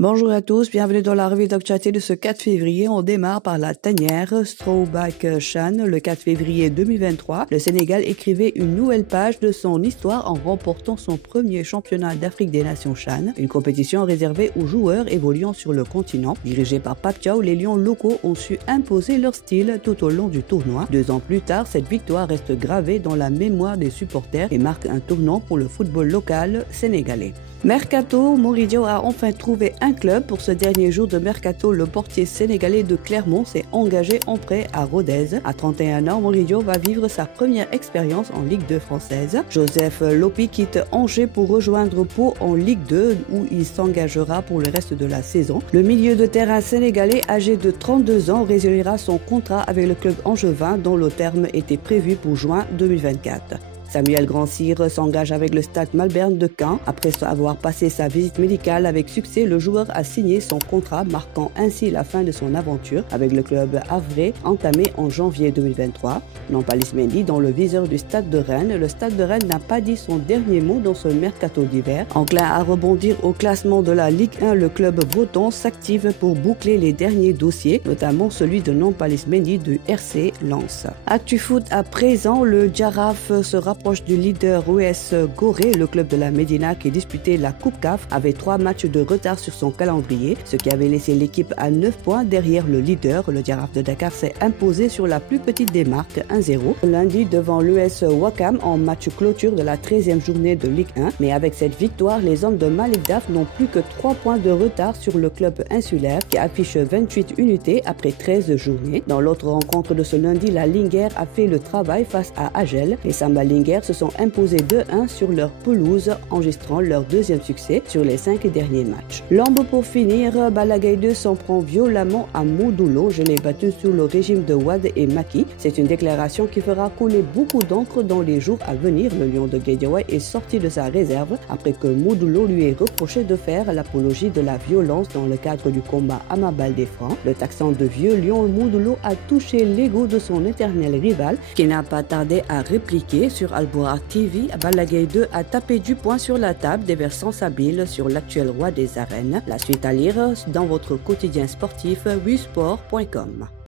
Bonjour à tous, bienvenue dans la revue d'actualité de ce 4 février. On démarre par la tanière Throwback Chan. Le 4 février 2023, le Sénégal écrivait une nouvelle page de son histoire en remportant son premier championnat d'Afrique des Nations Chan, une compétition réservée aux joueurs évoluant sur le continent. Dirigés par Pape Thiaw, les Lions locaux ont su imposer leur style tout au long du tournoi. 2 ans plus tard, cette victoire reste gravée dans la mémoire des supporters et marque un tournant pour le football local sénégalais. Mercato, Moridio a enfin trouvé un club. Pour ce dernier jour de Mercato, le portier sénégalais de Clermont s'est engagé en prêt à Rodez. À 31 ans, Moridio va vivre sa première expérience en Ligue 2 française. Joseph Lopi quitte Angers pour rejoindre Pau en Ligue 2 où il s'engagera pour le reste de la saison. Le milieu de terrain sénégalais âgé de 32 ans résiliera son contrat avec le club angevin dont le terme était prévu pour juin 2024. Samuel Grand-Cyr s'engage avec le Stade Malberne de Caen. Après avoir passé sa visite médicale avec succès, le joueur a signé son contrat, marquant ainsi la fin de son aventure avec le club havrais entamé en janvier 2023. Nampalys Mendy dans le viseur du Stade de Rennes. Le Stade de Rennes n'a pas dit son dernier mot dans ce mercato d'hiver. Enclin à rebondir au classement de la Ligue 1, le club breton s'active pour boucler les derniers dossiers, notamment celui de Nampalys Mendy du RC Lens. Actu foot à présent, le Jaraaf se rapproche du leader US Gorée. Le club de la Médina qui disputait la Coupe CAF avait 3 matchs de retard sur son calendrier, ce qui avait laissé l'équipe à 9 points derrière le leader. Le Jaraaf de Dakar s'est imposé sur la plus petite des marques, 1-0, lundi devant l'US Ouakam en match clôture de la 13e journée de Ligue 1. Mais avec cette victoire, les hommes de Malik Daf n'ont plus que 3 points de retard sur le club insulaire qui affiche 28 unités après 13 journées. Dans l'autre rencontre de ce lundi, la Linguère a fait le travail face à Agel. Les Samba Linguère se sont imposés 2-1 sur leur pelouse, enregistrant leur 2e succès sur les 5 derniers matchs. Lambeau pour finir, Balla Gaye 2 s'en prend violemment à Modou. Je l'ai battu sous le régime de Wade et Macky. C'est une déclaration qui fera couler beaucoup d'encre dans les jours à venir. Le Lion de Guédiawaye est sorti de sa réserve après que Modou lui ait reproché de faire l'apologie de la violence dans le cadre du combat Ama Baldé Franc. Le taxant de vieux lion Modou a touché l'ego de son éternel rival qui n'a pas tardé à répliquer sur Alboura TV. Balla Gaye 2 a tapé du poing sur la table, déversant sa bile sur l'actuel roi des arènes. La suite à lire dans votre quotidien sportif wisport.com.